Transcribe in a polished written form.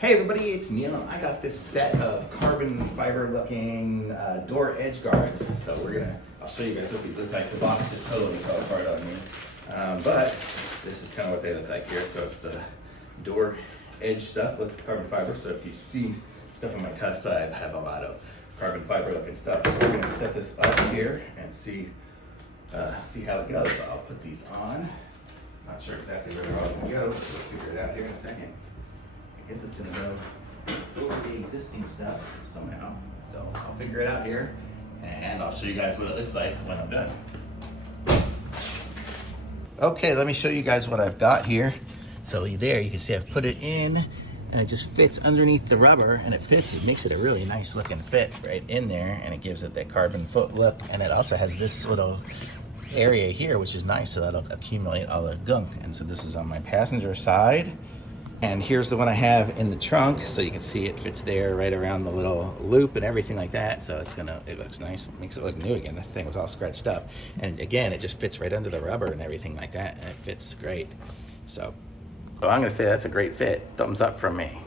Hey everybody, it's Neil. I got this set of carbon fiber looking door edge guards. So I'll show you guys what these look like. The box just totally fell apart on me. But this is kind of what they look like here. So it's the door edge stuff with carbon fiber. So if you see stuff on my test side, I have a lot of carbon fiber looking stuff. So we're gonna set this up here and see how it goes. So I'll put these on. Not sure exactly where they're all gonna go, so we'll figure it out here in a second. I guess it's gonna go over the existing stuff somehow. So I'll figure it out here and I'll show you guys what it looks like when I'm done. Okay, let me show you guys what I've got here. So there, you can see I've put it in and it just fits underneath the rubber and it fits. It makes it a really nice looking fit right in there and it gives it that carbon foot look. And it also has this little area here, which is nice, so that'll accumulate all the gunk. And so this is on my passenger side. And here's the one I have in the trunk, so you can see it fits there right around the little loop and everything like that. So it looks nice, it makes it look new again. The thing was all scratched up. And again, it just fits right under the rubber and everything like that, and it fits great. So I'm gonna say that's a great fit. Thumbs up from me.